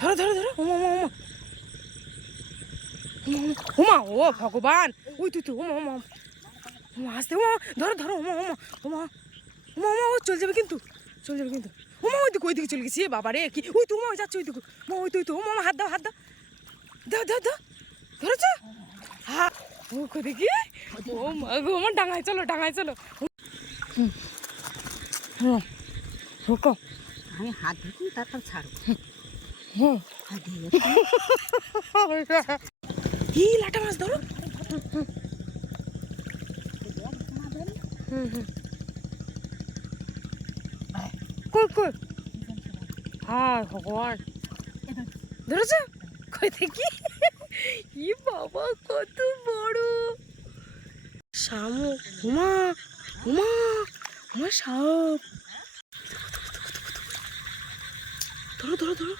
ধরো ধরো ধরো, ওমা ওমা ওমা, ওমা ও ভগবান, ওই তুই তো, ওমা ওমা ওমা, আসতে, ওমা ধরো ধরো, ওমা ওমা ওমা ওমা ওমা, ও চলে যাবে কিন্তু, চলে যাবে কিন্তু, ওমা ওইদিকে চলে গেছি বাবা রে, কি ওই তো, ওমা যাচ্ছে ওইদিকে, ওমা ওই তুই তো, ওমা হাত দাও হাত দাও, দাও দাও দাও, ধরেছ? হ্যাঁ ও কই দেখি, ও মা গো, আমার ডাঙায় চলো, ডাঙায় চলো। হুম হুকো, আমি হাত ধুই তারপর ছাড়ো। হুম হাত দিয়ে কি লাটা মাছ ধরো। হুম হুম কই কই, হ্যাঁ ভগবান, ধরেছ? কই দেখি, ই বাবা কত বড় শামুক, উমা উমা, আমার সাপ, ধরো ধরো ধরো,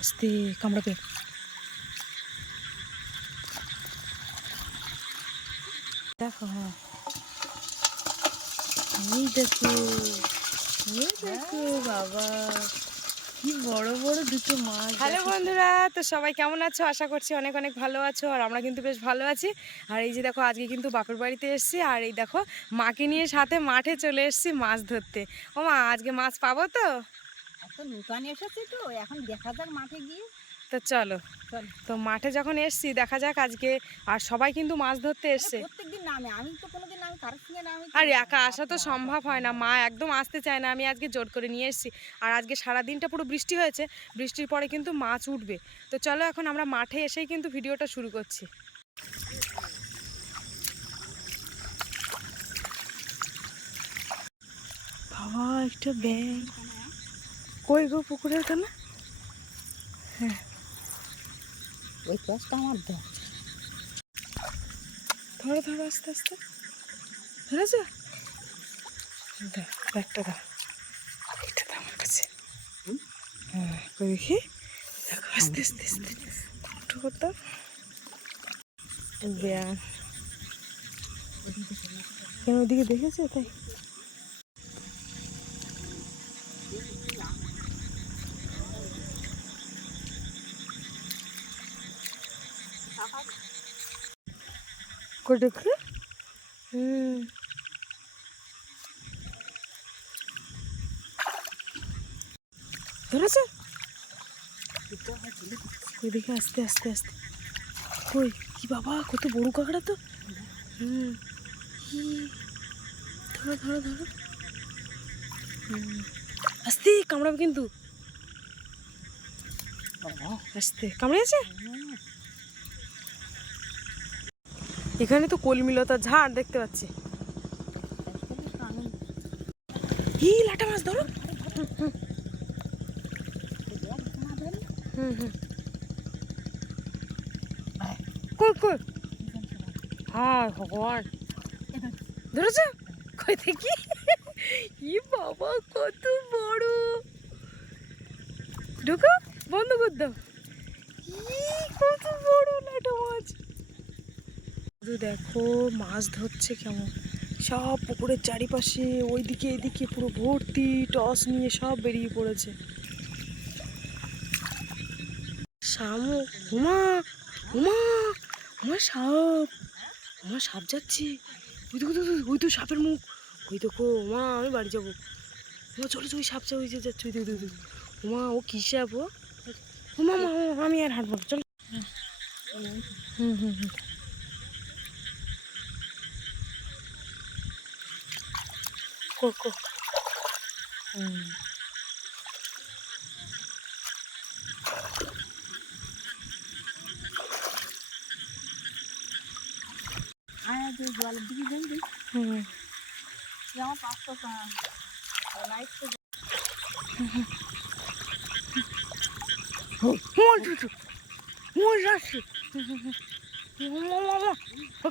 আস্তে কামড়াবে, দেখো, হ্যাঁ এই দেখো, এই দেখো বাবা, কি বড় বড় দুটো মাছ। হ্যালো বন্ধুরা, তো সবাই কেমন আছো? আশা করছি অনেক অনেক ভালো আছো, আর আমরা কিন্তু বেশ ভালো আছি। আর এই যে দেখো, আজকে কিন্তু বাপের বাড়িতে এসেছি, আর এই দেখো মাকে নিয়ে সাথে মাঠে চলে এসেছি মাছ ধরতে। ও মা, আজকে মাছ পাবো তো? এত নূতন এসেছি তো, এখন দেখা যাক মাঠে গিয়ে। তো চলো, তো মাঠে যখন এসছি দেখা যাক আজকে, আর সবাই কিন্তু মাছ ধরতে এসছে। প্রত্যেকদিন নামে, আমি তো কোনোদিন আমি কারোর সঙ্গে নামি। আর একা আসা তো সম্ভব হয় না, মা একদম আসতে চায় না, আমি আজকে জোর করে নিয়ে এসেছি। আর আজকে সারা দিনটা পুরো বৃষ্টি হয়েছে, বৃষ্টির পরে কিন্তু মাছ উঠবে। তো চলো, এখন আমরা মাঠে এসেই কিন্তু ভিডিওটা শুরু করছি। বাবা একটা ব্যাং, কই গো পুকুরের কানে? হ্যাঁ ওই পাশটা আমার দাও, ধরো ধরো আস্তে আস্তে, ধরেছ? ব্যাগটা দাও, এটা দাও আমার কাছে। হ্যাঁ কই দেখি, দেখো আস্তে আস্তে আস্তে একটু করতাম ব্যাং, কেন ওদিকে দেখেছে তাই। কই দেখি, ধরেছ? কই দেখি, আস্তে আস্তে আস্তে, কই কি বাবা, কত বড় কাঁকড়া তো। ধরো ধরো ধরো, আস্তে কামড়াবে কিন্তু, আস্তে কামড়েছে। এখানে তো কলমিলতা ঝাড় দেখতে পাচ্ছি। এই লাটা মাছ ধরো, কই কই, হ্যাঁ ভগবান, ধরেছ? কই দেখি, ই বাবা কত বড়, ঢুকো, বন্ধ কর দাও, কত বড় লাটা মাছ। দেখো মাছ ধরছে কেমন, সব পুকুরের চারিপাশে ওইদিকে এদিকে পুরো ভর্তি, টস নিয়ে সব বেরিয়ে পড়েছে। শামুক, উমা উমা, আমার সাপ, আমার সাপ যাচ্ছে, ওই তো সাপের মুখ, ওই দেখো মা, আমি বাড়ি যাবো, ও চলো ওই সাপটা ওই যে যাচ্ছে, ওই দেখো উমা, ও কি সাপ ও, মা আমি আর হাঁটবো না, চলো। হুম হুম হুম কো কো, জলের দিকে দেখবি আমার 500 লাইট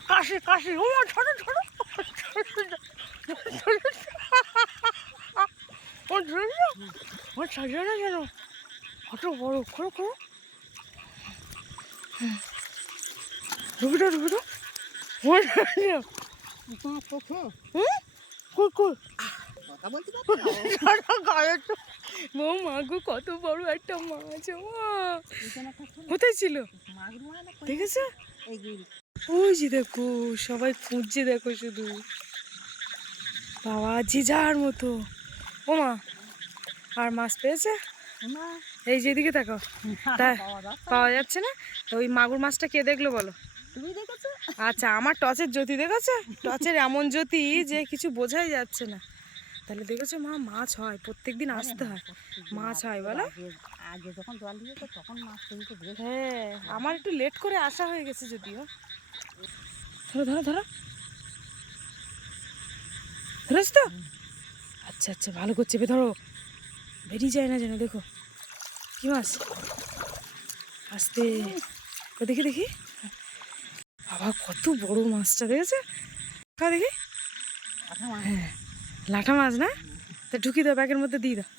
কাশি কাশি, ও ছোটো ছোটো, ও সাজানো যেন কত বড়, করো করো, রুবিটা রুবিটা, চোখে কই কই, কথা বলতে গায়ে ও মা গো, কত বড় একটা মাছ! ও মা, এখানে একটা ছিল, কোথায় ছিল মাগুর মাছ না কই? দেখেছো? এই যে ওই যে দেখো, সবাই খুঁজছে দেখো শুধু। বাবা, যে যার মতো। ও মা, আর মাছ পেয়েছে? না, এই যেদিকে দেখো, তা পাওয়া যাচ্ছে না। পাওয়া যাচ্ছে না। তো ওই মাগুর মাছটা কে দেখলো বলো? তুমি দেখেছো? আচ্ছা, আমার টর্চের জ্যোতি দেখেছো? টর্চের এমন জ্যোতি যে কিছু বোঝাই যাচ্ছে না। তাহলে দেখেছো মা, মাছ হয়, প্রত্যেকদিন আসতে হয়, মাছ হয় বলো? আগে যখন জল দিয়েছে তখন মাছ তুলতে বেশ। হ্যাঁ, আমার একটু লেট করে আসা হয়ে গেছে যদিও। ধরো ধরো ধরো, ধরেছ তো? আচ্ছা আচ্ছা, ভালো করে চেপে ধরো, বেরিয়ে যায় না যেন। দেখো কি মাছ, আস্তে, ও দেখি দেখি। বাবা, কত বড় মাছটা, দেখেছো? দেখি, হ্যাঁ, লাঠা মাছ না? তা ঢুকিয়ে দাও, ব্যাগের মধ্যে দিয়ে দাও,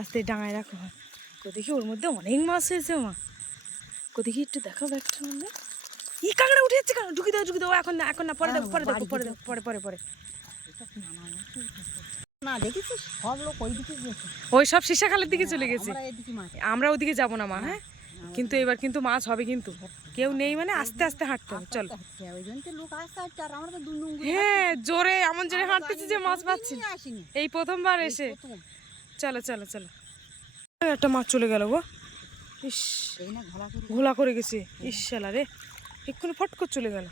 আস্তে ডাঙায় রাখো। তো দেখি ওর মধ্যে অনেক মাছ হয়েছে মা। কো দেখি, একটু দেখো ব্যাগটার মধ্যে। ই কাঁকড়া উঠে যাচ্ছে কেন? ঢুকিয়ে দাও ঢুকিয়ে দাও, এখন না এখন না, পরে দেখো পরে দেখো পরে দেখো, পরে পরে পরে। না দেখেছিস, সব লোক ওই দিকে গেছে, ওই সব সীসাখালের দিকে চলে গেছে, আমরা এদিকে মাছ। আমরা ওদিকে যাবো না মা। হ্যাঁ, কিন্তু এবার কিন্তু মাছ হবে, কিন্তু কেউ নেই মানে আস্তে আস্তে হাঁটতে হবে, চলো। ওই জন্য তো লোক আসতে আসছে, আর আমরা তো দুম করে হ্যাঁ, জোরে, এমন জোরে হাঁটতেছি যে মাছ পাচ্ছি না। আসিনি। এই প্রথমবার এসে। প্রথম। চলো চলো চলো। একটা মাছ চলে গেল গো, ইস, এই না ঘোলা করে ঘোলা করে গেছে, ইস শালা রে, এক্ষুনি ফট করে চলে গেল।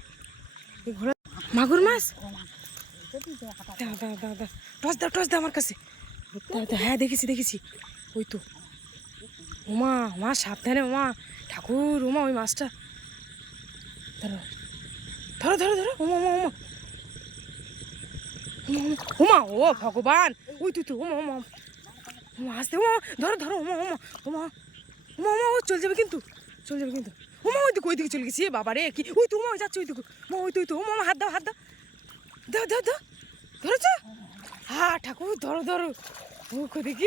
এই ঘোলা মাগুর মাছ, দাও দাও দাও দাও, টস দাও টস দাও আমার কাছে, দাও দাও। হ্যাঁ, দেখেছি দেখেছি, ওই তো। ওমা, মা সাবধানে, ওমা ঠাকুর, ওমা ওই মাছটা ধরো ধরো ধরো ধরো, ওমা ওমা ওমা ওমা, ও ভগবান, ওই তুই তো, ওমা ওমা ওমা, আসতে, ওমা ধরো ধরো, ওমা ওমা ওমা ওমা ওমা, ও চলে যাবে কিন্তু, চলে যাবে কিন্তু। ওমা, ওইদিকে চলে গেছি, বাবা রে, কি ওই তো, ওমা যাচ্ছে ওইদিকে, মা ওই তো, ওমা হাত দাও হাত দাও, দাও দাও দাও, ধরেছ? হ্যাঁ ঠাকুর, ধরো ধরো। ও দেখি,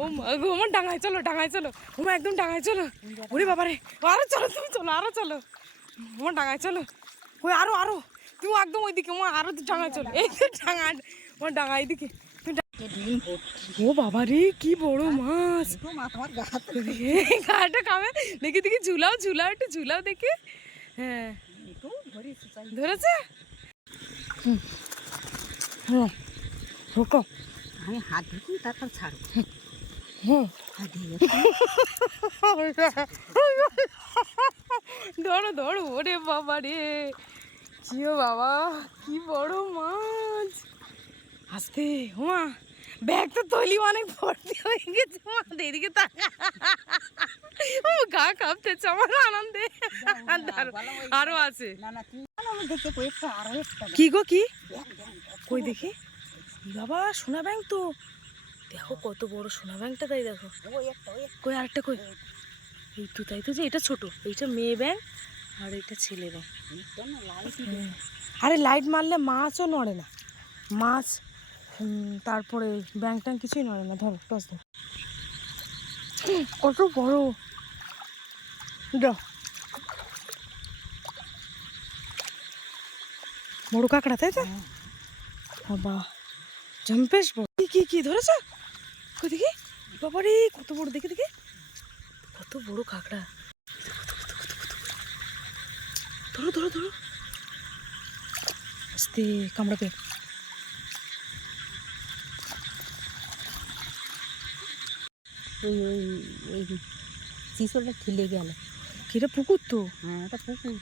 ও মা গো, আমার ডাঙায় চলো ডাঙায় চলো, ওমা একদম ডাঙায় চলো। ওরে বাবা রে, আরো চলো, তুমি চলো, আরো চলো, আমার ডাঙায় চলো। ওই আরো আরো, তুমি একদম ওইদিকে, আমার আরো ডাঙায় চলো, এই তো ডাঙা, আমার ডাঙা এইদিকে। ও বাবা রে, কি বড় মাছ! আমার গাছ গাটা কামে, দেখি দেখি, ঝুলাও ঝুলাও, একটু ঝুলাও দেখি। হ্যাঁ, ধরেছে। হ্যাঁ, হুকম। আমি হাত ঢুকি তারপর ছাড়ো। হুম, হাত দিয়ে ধরো ধরো, ওরে বাবা রে, জিও বাবা, কি বড় মাছ! আস্তে, হুমা, ব্যাগ তো তৈলি অনেক ভর্তি হয়ে গেছে মা, এদিকে তাকা, ও গা কাঁপতেছে আমার আনন্দে। আরো আছে, না না তুই আমি দেখতে কয়েকটা আরো একটা কি গো কি? কই দেখি, বাবা সোনা ব্যাংক তো, দেখো কত বড় সোনা ব্যাংকটা, তাই দেখো। ওই একটা ওই একটা কই আরেকটা কই? এই তো, তাই তো, যে এটা ছোট, এইটা মেয়ে ব্যাংক আর এটা ছেলে ব্যাংক। আরে লাইট মারলে মাছও নড়ে না, মাছ তারপরে ব্যাংক ট্যাং কিছুই নড়ে না। ধরো টস ধর, কত বড়, দাও। বড় কাঁকড়া, তাই তো? বাবা, জম্পেশ বড়। কি কি কি ধরেছ? কই দেখি, বাবারে কত বড়, দেখি দেখি, কত বড় কাঁকড়া। ধরো ধরো ধরো, আস্তে, কামড়াবে। ওই ওই ওই চিসলটা ঠেলে গেল। কিটা পুকুর তো? হ্যাঁ ওটা পুকুর।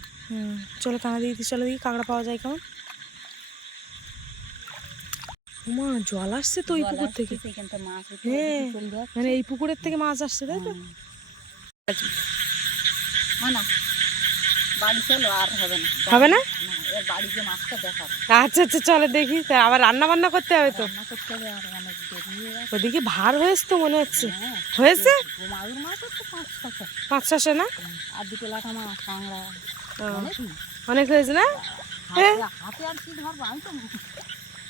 চলো কানা দিদি, চলো দেখি কাঁকড়া পাওয়া যায় কেমন। মা, জল আসছে তো ওই পুকুর থেকে। হ্যাঁ, মানে এই পুকুরের থেকে মাছ আসছে, তাই তো? না বাড়ি চলো, আর হবে না, হবে না? এর বাড়ি যে মাছটা দেখাবো। আচ্ছা আচ্ছা, চলো দেখি। তা আবার রান্না বান্না করতে হবে তো, রান্না করতে হবে, আর অনেক দেরি হয়ে গেছে। ওদিকে ভার হয়েছে তো মনে হচ্ছে। হ্যাঁ হয়েছে মাগুর মাছ হচ্ছে 5-6টা, 5-6 না? আর দুটো লাটা মাছ, কাঁকড়া অনেক। অনেক হয়েছে না? হাতে আর কি ধরবো, আমি তো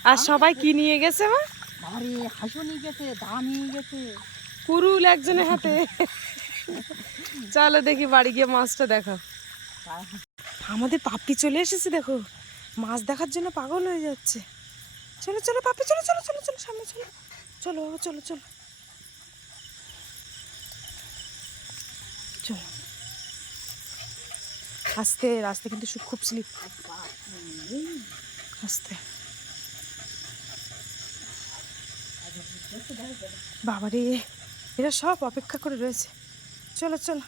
আর সবাই কি নিয়ে গেছে মা? বাড়ি হাঁসও নিয়ে গেছে, দা নিয়ে গেছে। কুরুল একজনের হাতে। চলো দেখি বাড়ি গিয়ে মাছটা দেখো। আমাদের পাপ্পি চলে এসেছে, দেখো মাছ দেখার জন্য পাগল হয়ে যাচ্ছে। চলো চলো পাপ্পি, চলো চলো চলো চলো, সামনে চলো, চলো বাবা, চলো চলো। চল আস্তে রাস্তা কিন্তু খুব স্লিপ, আস্তে। বাবারে এরা সব অপেক্ষা করে রয়েছে, চলো চলো।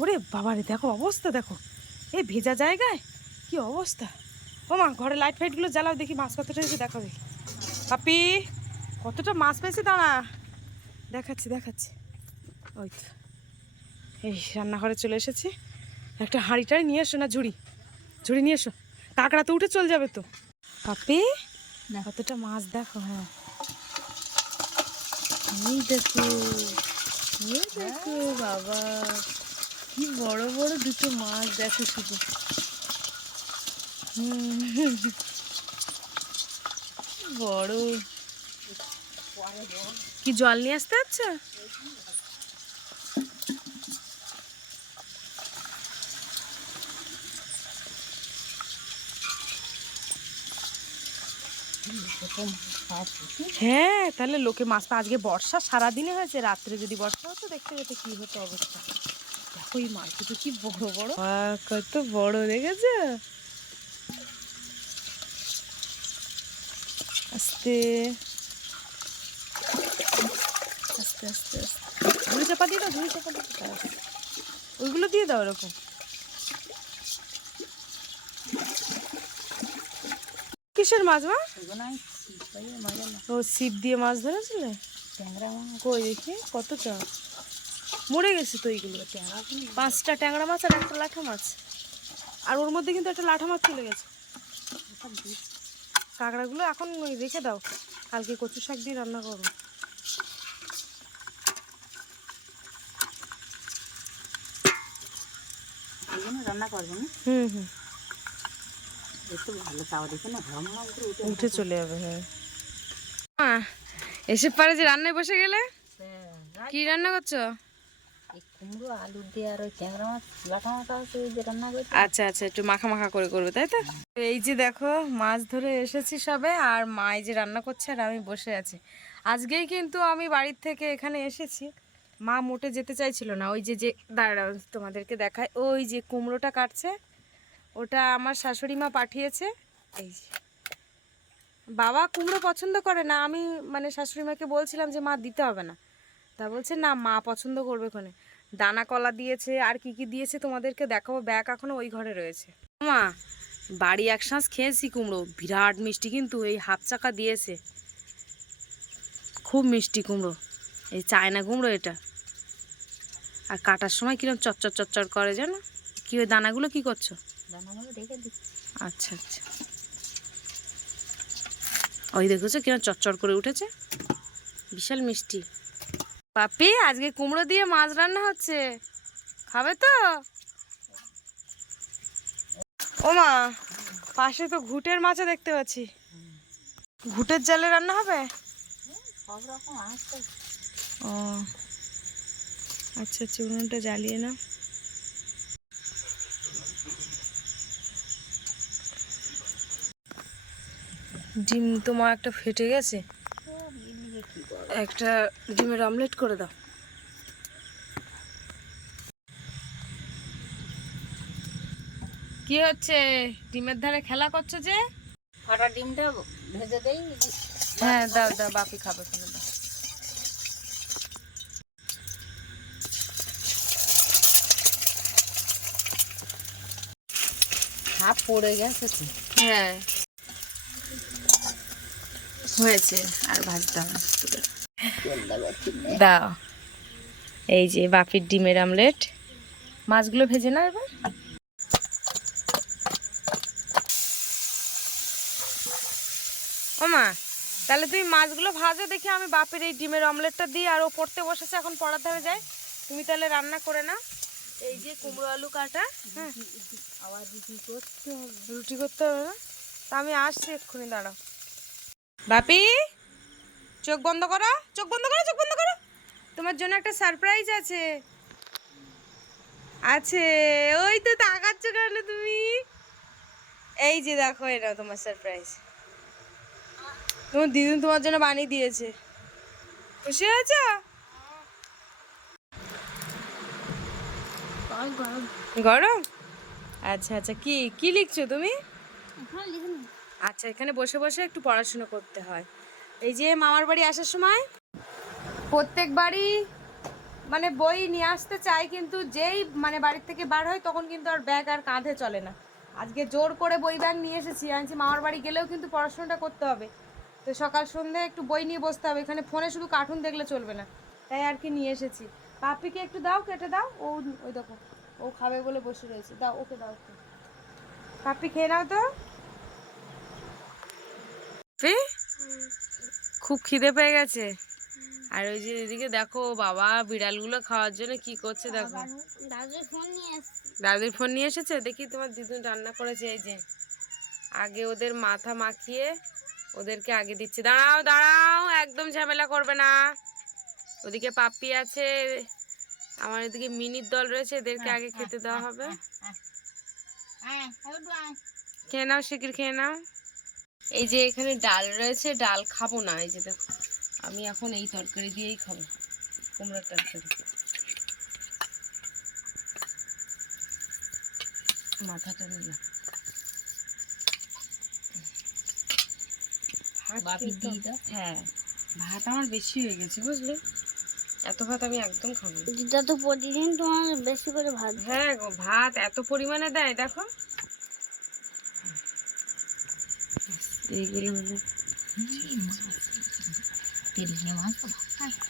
ওরে বাবারে দেখো অবস্থা, দেখো এই ভেজা জায়গায় কি অবস্থা। ও মা ঘরে লাইট ফাইটগুলো জ্বালাও, দেখি মাছ কতটা হয়েছে দেখো, দেখি পাপি কতটা মাছ পেয়েছে দাঁড়া, দেখাচ্ছি দেখাচ্ছি। ওই তো এই রান্নাঘরে চলে এসেছি, একটা হাঁড়িটাই নিয়ে এসো, না ঝুড়ি ঝুড়ি নিয়ে এসো, কাঁকড়া তো উঠে চলে যাবে তো। পাপি কতটা মাছ দেখো, হ্যাঁ এই দেখো, এই দেখো বাবা কি বড় বড় দুটো মাছ দেখো শুধু। বড় কি জল নিয়ে আসতে আচ্ছা। হ্যাঁ তাহলে লোকে মাছ পা, আজকে বর্ষা সারাদিনে হয়েছে, রাত্রে যদি বর্ষা হতো দেখতে পেতে কি হতো অবস্থা। দেখো এই মাছ দুটো কি বড় বড়, কত বড় দেখেছো। আস্তে আস্তে আস্তে আস্তে ঝুড়ি চাপা দিয়ে দাও, ঝুড়ি চাপা দিয়ে দাও, ওইগুলো দিয়ে দাও এরকম। কিসের মাছ মা? ও ছিপ দিয়ে মাছ ধরেছিলে? ট্যাংরা মাছ কই দেখি কতটা মরে গেছে তো এইগুলো। 5টা ট্যাংরা মাছ আর একটা লাঠা মাছ, আর ওর মধ্যে কিন্তু একটা লাঠা মাছ চলে গেছে। কাঁকড়াগুলো এখন রেখে দাও, কালকে কচু শাক দিয়ে রান্না করো। রান্না করবো না, হুম হুম একটু ভালো তাও দেখে না উঠে চলে যাবে। হ্যাঁ এসে পারে যে রান্নায় বসে গেলে। কি রান্না করছো? কুমড়ো আলু দিয়ে আর ওই ট্যাংরা মাছ লাঠা মাছ আছে ওই যে রান্না করছি। আচ্ছা আচ্ছা একটু মাখা মাখা করে করবে তাই তো। এই যে দেখো মাছ ধরে এসেছি সবে, আর মা এই যে রান্না করছে আর আমি বসে আছি। আজকেই কিন্তু আমি বাড়ির থেকে এখানে এসেছি, মা মোটে যেতে চাইছিল না। ওই যে যে দাঁড়াও তোমাদেরকে দেখায়, ওই যে কুমড়োটা কাটছে ওটা আমার শাশুড়ি মা পাঠিয়েছে। এই যে বাবা কুমড়ো পছন্দ করে না, আমি মানে শাশুড়ি মাকে বলছিলাম যে মা দিতে হবে না, তা বলছে না মা পছন্দ করবে কোনে। দানা কলা দিয়েছে আর কি কি দিয়েছে তোমাদেরকে দেখাবো, ব্যাগ এখনো ওই ঘরে রয়েছে। মা বাড়ি এক শাঁস খেয়েছি কুমড়ো, বিরাট মিষ্টি, কিন্তু এই হাফ চাকা দিয়েছে, খুব মিষ্টি কুমড়ো, এই চায়না কুমড়ো এটা। আর কাটার সময় কিরম চচ্চর চচ্চর করে জানো। কি ওই দানাগুলো কি করছো? দানাগুলো রেখে দিচ্ছি। আচ্ছা আচ্ছা ওই দেখেছো কিরম চচ্চর করে উঠেছে, বিশাল মিষ্টি। পাপি আজকে কুমড়ো দিয়ে মাছ রান্না হচ্ছে, খাবে তো? ও মা পাশে তো ঘুটের মাছও দেখতে পাচ্ছি, ঘুটের জালে রান্না হবে? সব রকম আছে। ও আচ্ছা আচ্ছা উনুনটা জ্বালিয়ে না। ডিম তো মা একটা ফেটে গেছে, একটা ডিমের অমলেট করে দাও। কি হচ্ছে ডিমের ধারে খেলা করছো যে? ফাটা ডিমটা ভেজে দেই। হ্যাঁ দাও দাও, বাপি খাবে ফেলে দাও। হাফ পড়ে গেছে তো। হ্যাঁ হয়েছে, আর ভাজতে হবে দাও। এই যে বাপির ডিমের আমলেট, মাছগুলো ভেজে না এবার। ও মা তাহলে তুমি মাছগুলো ভাজো, দেখি আমি বাপির এই ডিমের অমলেটটা দিই। আর ও পড়তে বসেছে এখন, পড়ার ধারে যায়, তুমি তাহলে রান্না করে না। এই যে কুমড়ো আলু কাটা, হ্যাঁ আবার রুটি করতে হবে। রুটি করতে হবে না, তা আমি আসছি এক্ষুনি, দাঁড়াও। বাপি চোখ বন্ধ করো, চোখ বন্ধ করো, চোখ বন্ধ করো, তোমার জন্য একটা সারপ্রাইজ আছে। আছে ওই তো তাকাচ্ছ কেন তুমি? এই যে দেখো এটা তোমার সারপ্রাইজ, তোমার দিদি তোমার জন্য বানিয়ে দিয়েছে। খুশি হয়েছ? গরম? আচ্ছা আচ্ছা, কি কি লিখছো তুমি? আচ্ছা, এখানে বসে বসে একটু পড়াশোনা করতে হয়। এই যে মামার বাড়ি আসার সময় প্রত্যেকবারই মানে বই নিয়ে আসতে চাই, কিন্তু যেই মানে বাড়ির থেকে বার হয় তখন কিন্তু আর ব্যাগ আর কাঁধে চলে না। আজকে জোর করে বই ব্যাগ নিয়ে এসেছি, আনছি মামার বাড়ি গেলেও কিন্তু পড়াশোনাটা করতে হবে। তো সকাল সন্ধ্যে একটু বই নিয়ে বসতে হবে, এখানে ফোনে শুধু কার্টুন দেখলে চলবে না, তাই আর কি নিয়ে এসেছি। পাপিকে একটু দাও, কেটে দাও, ও ওই দেখো ও খাবে বলে বসে রয়েছে, দাও ওকে দাও একটু। পাপি খেয়ে নাও তো। খুব খিদে পেয়ে গেছে। আর ওই যে এদিকে দেখো বাবা বিড়ালগুলো খাওয়ার জন্য কি করছে দেখো। দাদুর ফোন নিয়ে এসেছে, দেখি তোমার দিদুন রান্না করেছে। এই যে আগে ওদের মাথা মাখিয়ে ওদেরকে আগে দিচ্ছে। দাঁড়াও দাঁড়াও, একদম ঝামেলা করবে না। ওদিকে পাপ্পি আছে, আমার এদিকে মিনির দল রয়েছে, এদেরকে আগে খেতে দেওয়া হবে। খেয়ে নাও, শিগগির খেয়ে নাও। এই যে এখানে ডাল রয়েছে, ডাল খাবো না। এই যে দেখো আমি এখন এই তরকারি দিয়েই খাবো, কুমড়োর তরকারি। মাথাটা নিলাম। হ্যাঁ, ভাত আমার বেশি হয়ে গেছে বুঝলে, এত ভাত আমি একদম খাবো না। যেটা তো প্রতিদিন তোমার বেশি করে ভাত। হ্যাঁ গো, ভাত এত পরিমাণে দেয় দেখো। এইগুলো হলো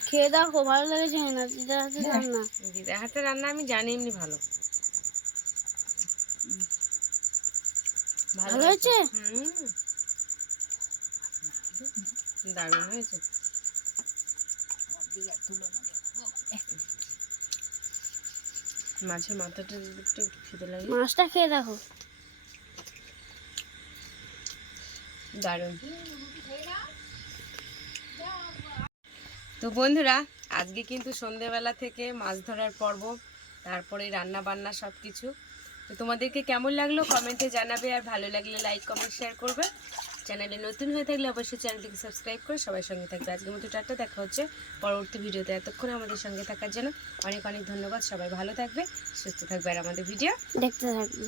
খেয়ে দেখো, ভালো লেগেছে না দিদার হাতে রান্না? দিদার হাতে রান্না আমি জানি এমনি ভালো। ভালো হয়েছে? দারুণ হয়েছে। মাছের মাথাটা একটু খেতে লাগে। মাছটা খেয়ে দেখো, দারুণ। তো বন্ধুরা, আজকে কিন্তু সন্ধেবেলা থেকে মাছ ধরার পর্ব, তারপরে রান্না বান্না সব কিছু। তো তোমাদেরকে কেমন লাগলো কমেন্টে জানাবে, আর ভালো লাগলে লাইক কমেন্ট শেয়ার করবে। চ্যানেলে নতুন হয়ে থাকলে অবশ্যই চ্যানেলটিকে সাবস্ক্রাইব করে সবাই সঙ্গে থাকবে। আজকের মতো টাটা, দেখা হচ্ছে পরবর্তী ভিডিওতে। এতক্ষণ আমাদের সঙ্গে থাকার জন্য অনেক অনেক ধন্যবাদ। সবাই ভালো থাকবে, সুস্থ থাকবে, আর আমাদের ভিডিও দেখতে থাকবে।